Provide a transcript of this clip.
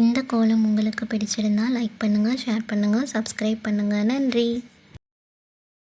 இந்த கோலம் உங்களுக்கு பிடிச்சிருந்தால் லைக் பண்ணுங்கள் ஷேர் பண்ணுங்கள் சப்ஸ்கிரைப் பண்ணுங்கள் நன்றி